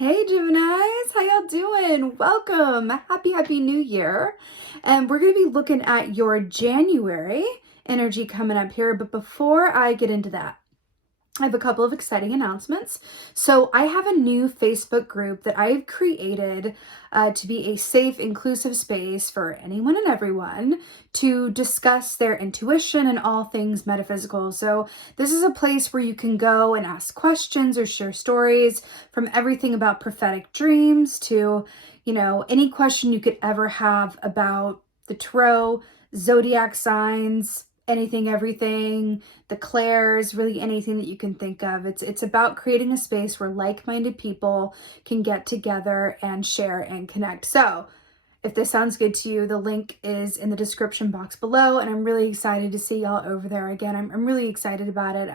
Hey Geminis, how y'all doing? Welcome. Happy New Year. And we're going to be looking at your January energy coming up here. But before I get into that, I have a couple of exciting announcements. So I have a new Facebook group that I've created to be a safe, inclusive space for anyone and everyone to discuss their intuition and all things metaphysical. So this is a place where you can go and ask questions or share stories, from everything about prophetic dreams to, any question you could ever have about the tarot, zodiac signs, anything, everything, the clairs, really anything that you can think of. It's about creating a space where like-minded people can get together and share and connect. So if this sounds good to you, the link is in the description box below, and I'm really excited to see y'all over there. Again, I'm really excited about it.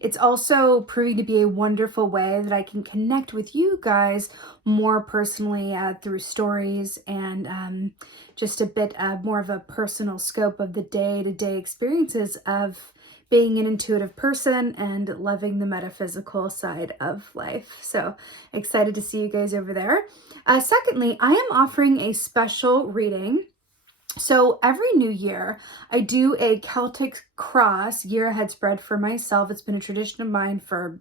It's also proving to be a wonderful way that I can connect with you guys more personally through stories and just a bit more of a personal scope of the day-to-day experiences of being an intuitive person and loving the metaphysical side of life. So excited to see you guys over there. Secondly, I am offering a special reading. So every new year, I do a Celtic cross year ahead spread for myself. It's been a tradition of mine for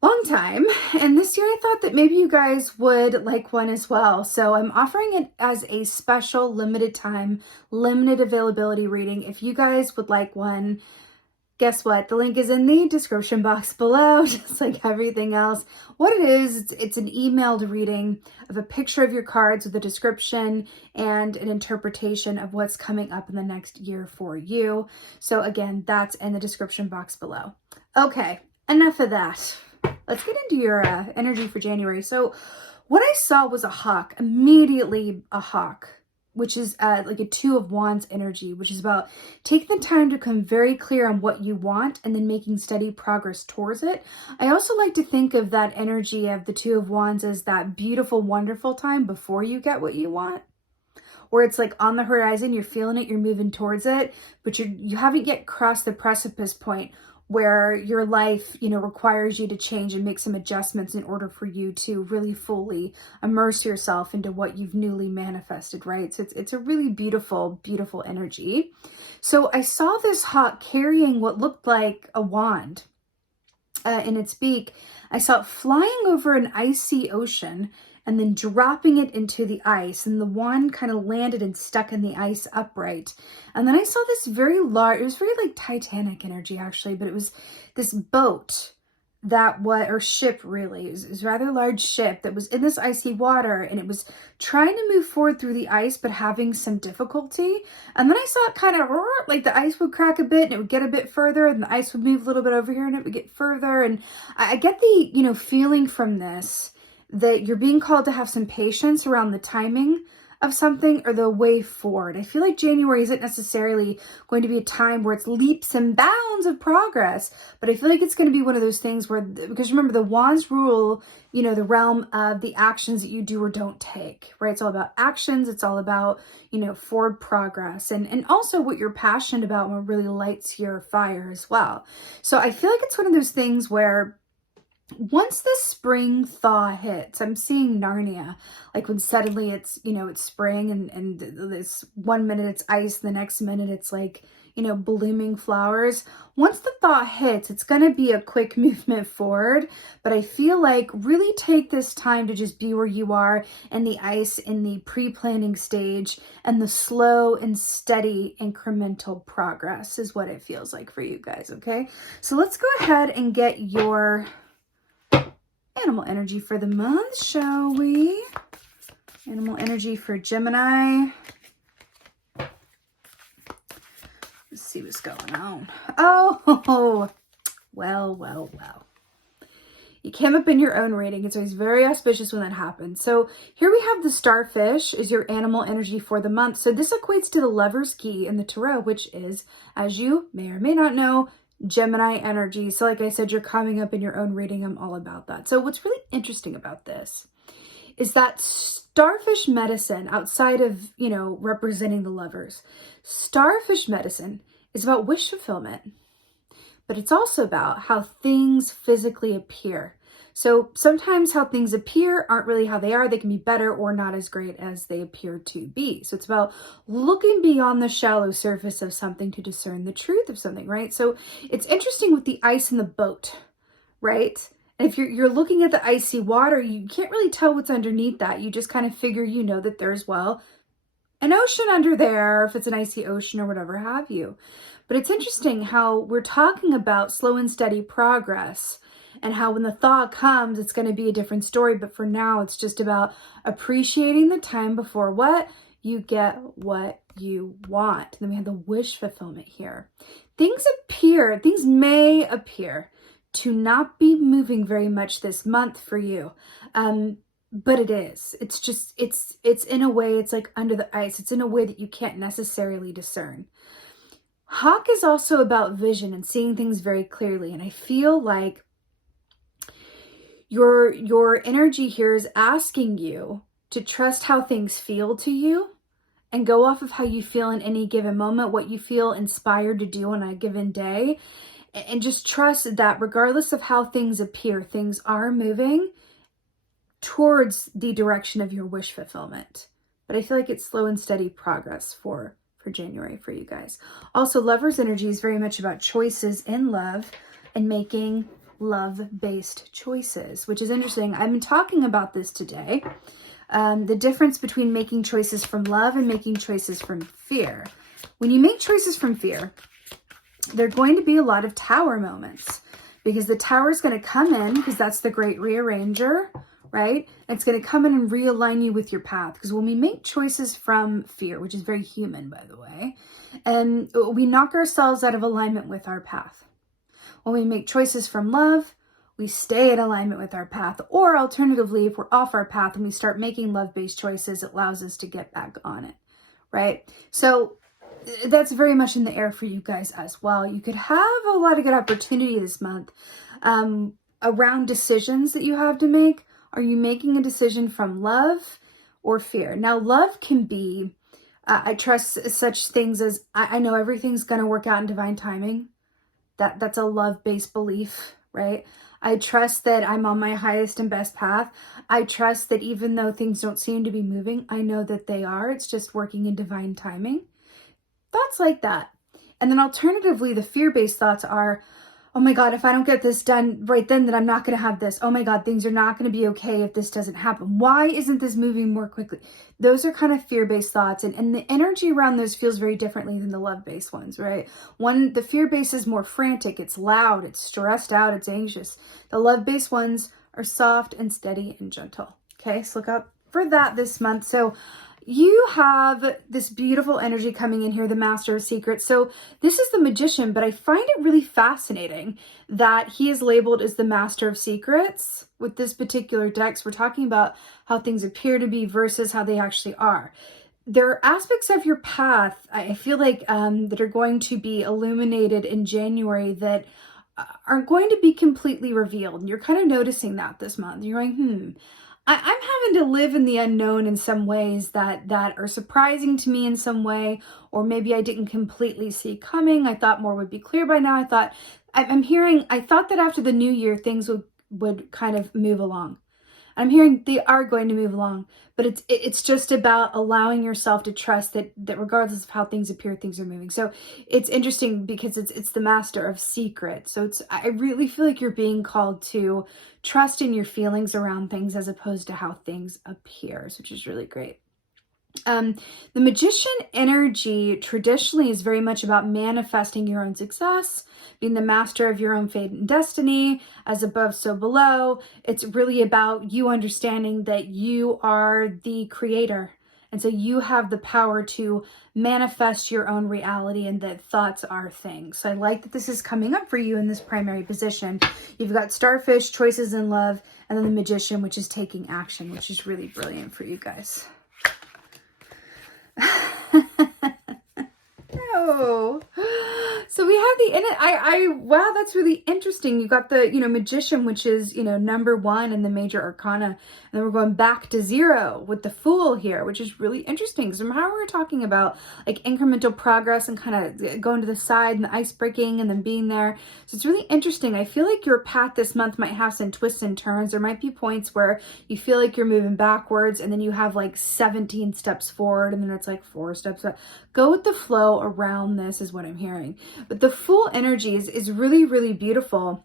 a long time. And this year I thought that maybe you guys would like one as well. So I'm offering it as a special limited time, limited availability reading. If you guys would like one, guess what? The link is in the description box below, just like everything else. What it is, it's an emailed reading of a picture of your cards with a description and an interpretation of what's coming up in the next year for you. So again, that's in the description box below. Okay, enough of that. Let's get into your energy for January. So what I saw was a hawk, immediately a hawk, which is like a Two of Wands energy, which is about taking the time to become very clear on what you want and then making steady progress towards it. I also like to think of that energy of the Two of Wands as that beautiful, wonderful time before you get what you want, where it's like on the horizon, you're feeling it, you're moving towards it, but you haven't yet crossed the precipice point where your life, requires you to change and make some adjustments in order for you to really fully immerse yourself into what you've newly manifested, right? So it's a really beautiful, beautiful energy. So I saw this hawk carrying what looked like a wand in its beak. I saw it flying over an icy ocean and then dropping it into the ice, and the wand kind of landed and stuck in the ice upright. And then I saw this very large, it was very like Titanic energy actually, but it was this boat or ship really, it was a rather large ship that was in this icy water, and it was trying to move forward through the ice but having some difficulty. And then I saw it kind of like the ice would crack a bit and it would get a bit further, and the ice would move a little bit over here and it would get further. And I get the feeling from this that you're being called to have some patience around the timing of something or the way forward. I feel like January isn't necessarily going to be a time where it's leaps and bounds of progress, but I feel like it's going to be one of those things where, because remember, the wands rule, the realm of the actions that you do or don't take, right? It's all about actions. It's all about, forward progress and also what you're passionate about and what really lights your fire as well. So I feel like it's one of those things where once the spring thaw hits, I'm seeing Narnia, like when suddenly it's, it's spring and this 1 minute it's ice, the next minute it's like, blooming flowers. Once the thaw hits, it's going to be a quick movement forward, but I feel like really take this time to just be where you are in the ice, in the pre-planning stage, and the slow and steady incremental progress is what it feels like for you guys, okay? So let's go ahead and get your animal energy for the month, shall we? Animal energy for Gemini. Let's see what's going on. Oh, well. You came up in your own reading. It's always very auspicious when that happens. So here we have the starfish is your animal energy for the month. So this equates to the Lover's Key in the tarot, which is, as you may or may not know, Gemini energy. So like I said, you're coming up in your own reading. I'm all about that. So what's really interesting about this is that starfish medicine, outside of, representing the lovers, starfish medicine is about wish fulfillment, but it's also about how things physically appear. So sometimes how things appear aren't really how they are. They can be better or not as great as they appear to be. So it's about looking beyond the shallow surface of something to discern the truth of something, right? So it's interesting with the ice in the boat, right? And if you're looking at the icy water, you can't really tell what's underneath that. You just kind of figure, that there's, well, an ocean under there, if it's an icy ocean or whatever have you. But it's interesting how we're talking about slow and steady progress, and how when the thaw comes, it's going to be a different story. But for now, it's just about appreciating the time before what? You get what you want. And then we have the wish fulfillment here. Things may appear to not be moving very much this month for you. But it is. It's just, it's in a way, it's like under the ice. It's in a way that you can't necessarily discern. Hawk is also about vision and seeing things very clearly. And I feel like your energy here is asking you to trust how things feel to you and go off of how you feel in any given moment, what you feel inspired to do on a given day. And just trust that regardless of how things appear, things are moving towards the direction of your wish fulfillment. But I feel like it's slow and steady progress for January for you guys. Also, Lover's energy is very much about choices in love and making love-based choices, which is interesting. I've been talking about this today. The difference between making choices from love and making choices from fear. When you make choices from fear, there are going to be a lot of tower moments, because the tower is going to come in, because that's the great rearranger, right? It's going to come in and realign you with your path. Because when we make choices from fear, which is very human, by the way, and we knock ourselves out of alignment with our path. When we make choices from love, we stay in alignment with our path. Or alternatively, if we're off our path and we start making love-based choices, it allows us to get back on it, right? So that's very much in the air for you guys as well. You could have a lot of good opportunity this month around decisions that you have to make. Are you making a decision from love or fear? Now, love can be, I trust such things as, I know everything's going to work out in divine timing. That's a love-based belief, right? I trust that I'm on my highest and best path. I trust that even though things don't seem to be moving, I know that they are. It's just working in divine timing. Thoughts like that. And then alternatively, the fear-based thoughts are, oh my God, if I don't get this done right then I'm not going to have this. Oh my God, things are not going to be okay if this doesn't happen. Why isn't this moving more quickly? Those are kind of fear-based thoughts. And the energy around those feels very differently than the love-based ones, right? The fear-based is more frantic. It's loud. It's stressed out. It's anxious. The love-based ones are soft and steady and gentle. Okay, so look out for that this month. So you have this beautiful energy coming in here, the Master of Secrets. So this is the Magician, but I find it really fascinating that he is labeled as the Master of Secrets with this particular deck. So we're talking about how things appear to be versus how they actually are. There are aspects of your path, I feel like, that are going to be illuminated in January that aren't going to be completely revealed. And you're kind of noticing that this month. You're going, I'm having to live in the unknown in some ways that are surprising to me in some way, or maybe I didn't completely see coming. I thought more would be clear by now. I thought that after the new year, things would kind of move along. I'm hearing they are going to move along, but it's just about allowing yourself to trust that regardless of how things appear, things are moving. So it's interesting because it's the Master of Secrets. So I really feel like you're being called to trust in your feelings around things as opposed to how things appear, which is really great. The Magician energy traditionally is very much about manifesting your own success, being the master of your own fate and destiny, as above, so below. It's really about you understanding that you are the creator. And so you have the power to manifest your own reality and that thoughts are things. So I like that this is coming up for you in this primary position. You've got Starfish, choices in love, and then the Magician, which is taking action, which is really brilliant for you guys. No. So we have wow, that's really interesting. You got the, Magician, which is, number 1 in the major arcana. And then we're going back to 0 with the Fool here, which is really interesting. So how we're talking about like incremental progress and kind of going to the side and the ice breaking and then being there. So it's really interesting. I feel like your path this month might have some twists and turns. There might be points where you feel like you're moving backwards and then you have like 17 steps forward and then it's like 4 steps back. Go with the flow around this is what I'm hearing. But the Fool energy is really, really beautiful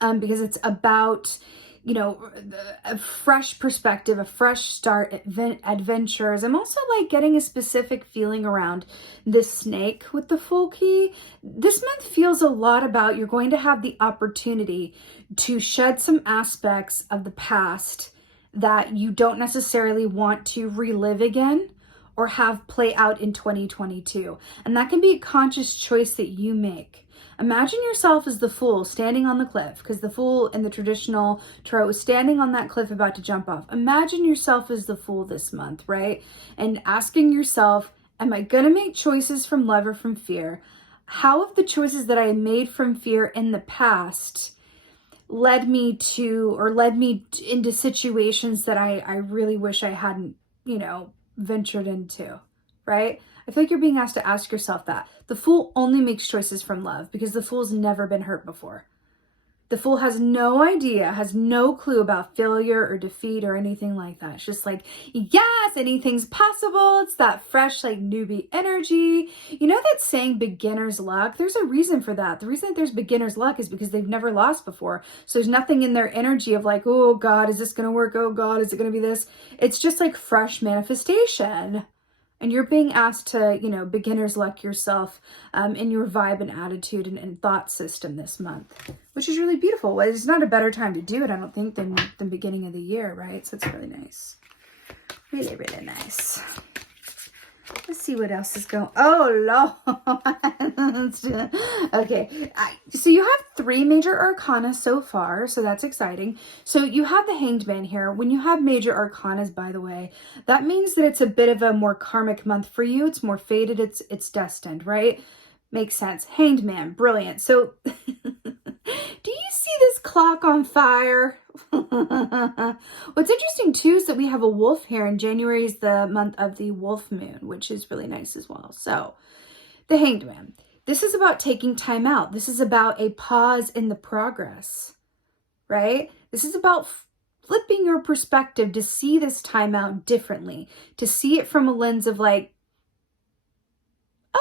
because it's about, a fresh perspective, a fresh start, adventures. I'm also like getting a specific feeling around this snake with the Fool key. This month feels a lot about you're going to have the opportunity to shed some aspects of the past that you don't necessarily want to relive again or have play out in 2022. And that can be a conscious choice that you make. Imagine yourself as the Fool standing on the cliff, because the Fool in the traditional tarot is standing on that cliff about to jump off. Imagine yourself as the Fool this month, right? And asking yourself, am I going to make choices from love or from fear? How have the choices that I made from fear in the past led me into situations that I really wish I hadn't, ventured into, right? I feel like you're being asked to ask yourself that. The Fool only makes choices from love because the Fool's never been hurt before. The Fool has no idea, has no clue about failure or defeat or anything like that. It's just like, yes, anything's possible. It's that fresh, like newbie energy. You know that saying beginner's luck? There's a reason for that. The reason that there's beginner's luck is because they've never lost before. So there's nothing in their energy of like, oh God, is this going to work? Oh God, is it going to be this? It's just like fresh manifestation. And you're being asked to, beginner's luck yourself in your vibe and attitude and thought system this month, which is really beautiful. It's not a better time to do it, I don't think, than the beginning of the year, right? So it's really nice. Really, really nice. Let's see what else is going. Oh, Lord. Okay. So you have 3 major arcana so far. So that's exciting. So you have the Hanged Man here. When you have major arcanas, by the way, that means that it's a bit of a more karmic month for you. It's more fated. It's destined, right? Makes sense. Hanged Man. Brilliant. So do you see this clock on fire? What's interesting too is that we have a wolf here, and January is the month of the wolf moon, which is really nice as well. So the Hanged Man, this is about taking time out. This is about a pause in the progress, right? This is about flipping your perspective to see this time out differently, to see it from a lens of like,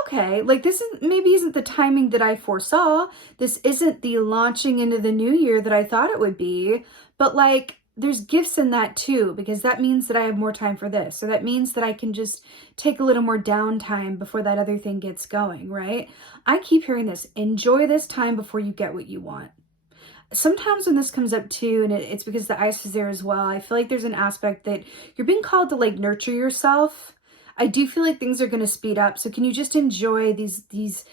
okay, like this isn't the timing that I foresaw. This isn't the launching into the new year that I thought it would be. But like, there's gifts in that too, because that means that I have more time for this. So that means that I can just take a little more downtime before that other thing gets going, right? I keep hearing this. Enjoy this time before you get what you want. Sometimes when this comes up too, and it's because the ice is there as well, I feel like there's an aspect that you're being called to like nurture yourself. I do feel like things are going to speed up. So can you just enjoy these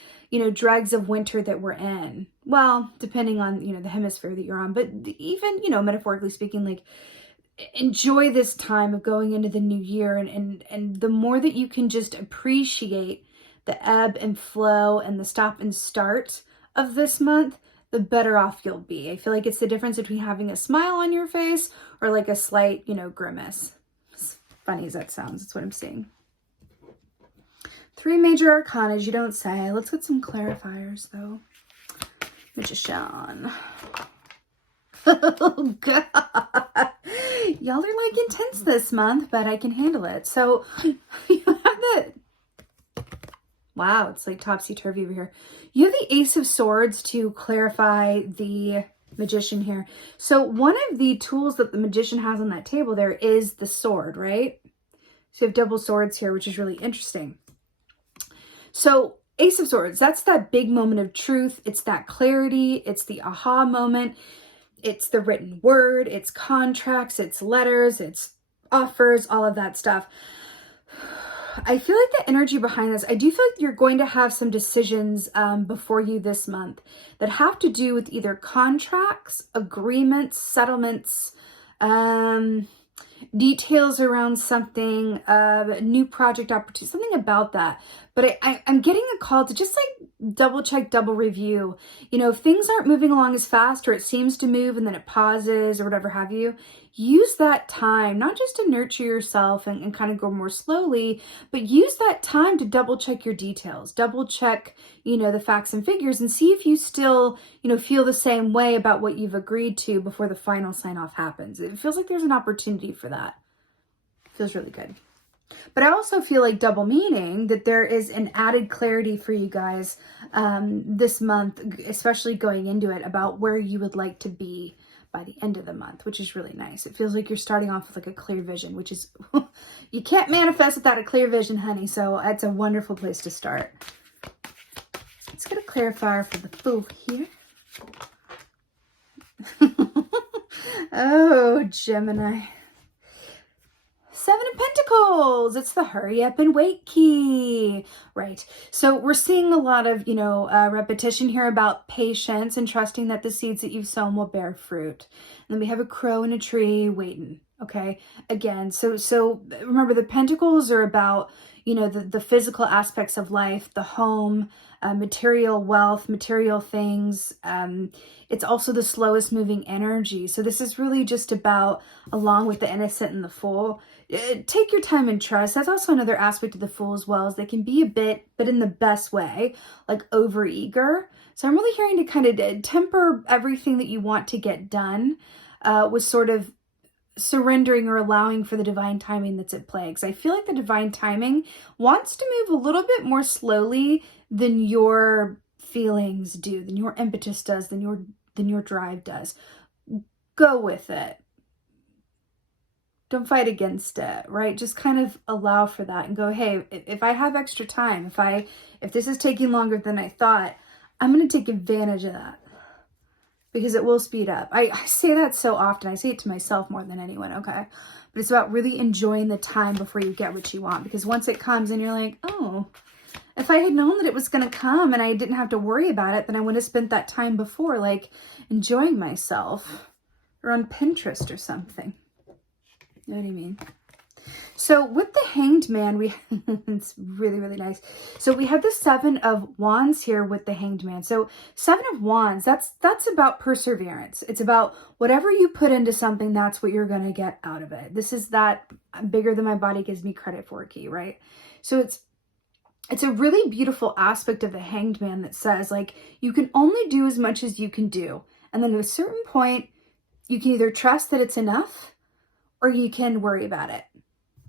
dregs of winter that we're in? Well, depending on, the hemisphere that you're on, but even, metaphorically speaking, like enjoy this time of going into the new year. And the more that you can just appreciate the ebb and flow and the stop and start of this month, the better off you'll be. I feel like it's the difference between having a smile on your face or like a slight, grimace. As funny as that sounds, that's what I'm seeing. 3 major arcanas, you don't say. Let's get some clarifiers, though. Magician. Oh, God. Y'all are, like, intense this month, but I can handle it. So, you have the... Wow, it's, like, topsy-turvy over here. You have the Ace of Swords to clarify the Magician here. So, one of the tools that the Magician has on that table there is the sword, right? So, you have double swords here, which is really interesting. So Ace of Swords, that's that big moment of truth. It's that clarity. It's the aha moment. It's the written word. It's contracts. It's letters. It's offers, all of that stuff. I feel like the energy behind this, I do feel like you're going to have some decisions before you this month that have to do with either contracts, agreements, settlements, details around something, new project opportunity, something about that. But I'm getting a call to just like double check, double review. You know, if things aren't moving along as fast, or it seems to move and then it pauses or whatever have you, use that time, not just to nurture yourself and kind of go more slowly, but use that time to double check your details, double check, you know, the facts and figures, and see if you still, you know, feel the same way about what you've agreed to before the final sign off happens. It feels like there's an opportunity for that. Feels really good. But I also feel like double meaning that there is an added clarity for you guys this month, especially going into it, about where you would like to be by the end of the month, which is really nice. It feels like you're starting off with like a clear vision, which is, you can't manifest without a clear vision, honey. So it's a wonderful place to start. Let's get a clarifier for the Fool here. Oh, Gemini. Seven of Pentacles. It's the hurry up and wait key. Right. So we're seeing a lot of, you know, repetition here about patience and trusting that the seeds that you've sown will bear fruit. And then we have a crow in a tree waiting. Okay. Again, so remember, the Pentacles are about, you know, the physical aspects of life, the home, material wealth, material things. It's also the slowest moving energy. So this is really just about, along with the innocent and the fool, take your time and trust. That's also another aspect of the Fool as well, is they can be a bit, but in the best way, like overeager. So I'm really hearing to kind of temper everything that you want to get done with sort of surrendering or allowing for the divine timing that's at play. Because I feel like the divine timing wants to move a little bit more slowly than your feelings do, than your impetus does, than your drive does. Go with it. Don't fight against it, right? Just kind of allow for that and go, hey, if I have extra time, if this is taking longer than I thought, I'm going to take advantage of that, because it will speed up. I say that so often. I say it to myself more than anyone, okay? But it's about really enjoying the time before you get what you want, because once it comes and you're like, oh, if I had known that it was going to come and I didn't have to worry about it, then I would have spent that time before, like, enjoying myself or on Pinterest or something. You know what I mean? So with the Hanged Man, it's really, really nice. So we have the Seven of Wands here with the Hanged Man. So Seven of Wands, that's about perseverance. It's about whatever you put into something, that's what you're going to get out of it. This is that bigger than my body gives me credit for key, right? So it's a really beautiful aspect of the Hanged Man that says, like, you can only do as much as you can do. And then at a certain point, you can either trust that it's enough or you can worry about it.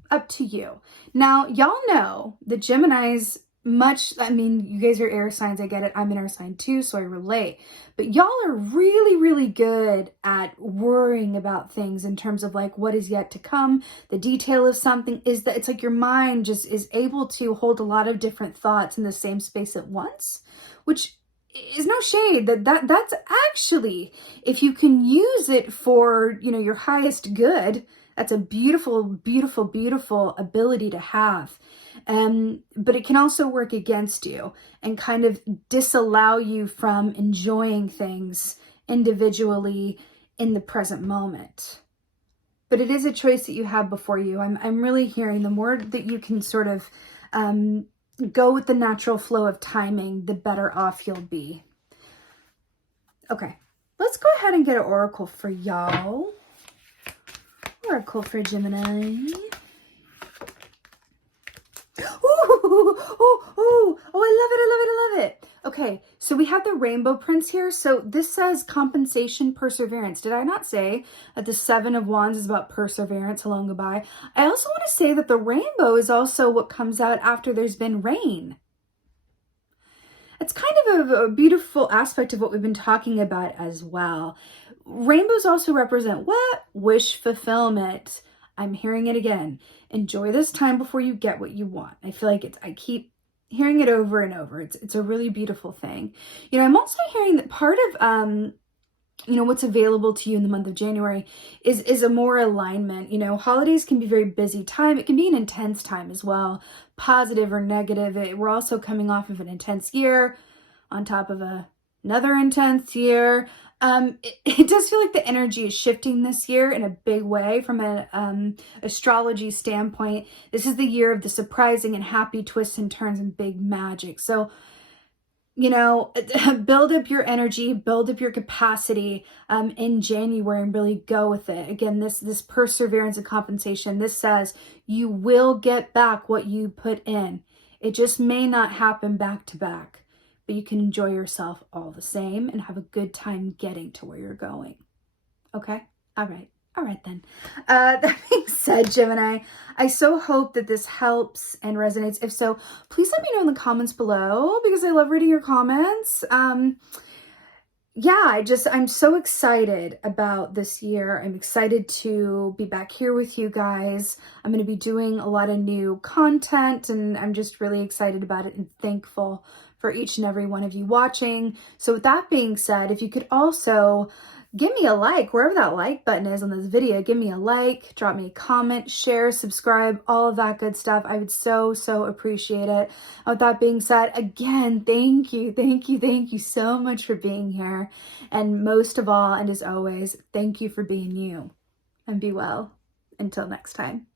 Up to you. Now, y'all know that Gemini's you guys are air signs, I get it. I'm an air sign too, so I relate. But y'all are really, really good at worrying about things in terms of like what is yet to come. The detail of something is that it's like your mind just is able to hold a lot of different thoughts in the same space at once, which is no shade. That's actually, if you can use it for, you know, your highest good, that's a beautiful, beautiful, beautiful ability to have. But it can also work against you and kind of disallow you from enjoying things individually in the present moment. But it is a choice that you have before you. I'm really hearing the more that you can sort of go with the natural flow of timing, the better off you'll be. Okay, let's go ahead and get an oracle for y'all. Oracle for Gemini. Oh, I love it. Okay, so we have the rainbow prince here. So this says compensation, perseverance. Did I not say that the Seven of Wands is about perseverance? Hello and goodbye. I also want to say that the rainbow is also what comes out after there's been rain. It's kind of a beautiful aspect of what we've been talking about as well. Rainbows also represent what? Wish fulfillment. I'm hearing it again. Enjoy this time before you get what you want. I feel like I keep hearing it over and over. It's a really beautiful thing. You know, I'm also hearing that part of, you know, what's available to you in the month of January is a more alignment. You know, holidays can be very busy time. It can be an intense time as well, positive or negative. We're also coming off of an intense year on top of another intense year. It does feel like the energy is shifting this year in a big way from an astrology standpoint. This is the year of the surprising and happy twists and turns and big magic. So, you know, build up your energy, build up your capacity in January and really go with it. Again, this perseverance and compensation, this says you will get back what you put in. It just may not happen back to back, but you can enjoy yourself all the same and have a good time getting to where you're going. Okay? All right then. That being said, Gemini, I so hope that this helps and resonates. If so, please let me know in the comments below because I love reading your comments. Yeah, I'm so excited about this year. I'm excited to be back here with you guys. I'm going to be doing a lot of new content and I'm just really excited about it and thankful for each and every one of you watching. So with that being said, if you could also give me a like, wherever that like button is on this video, give me a like, drop me a comment, share, subscribe, all of that good stuff. I would so appreciate it. With that being said, again, thank you so much for being here. And most of all, and as always, thank you for being you. And be well. Until next time.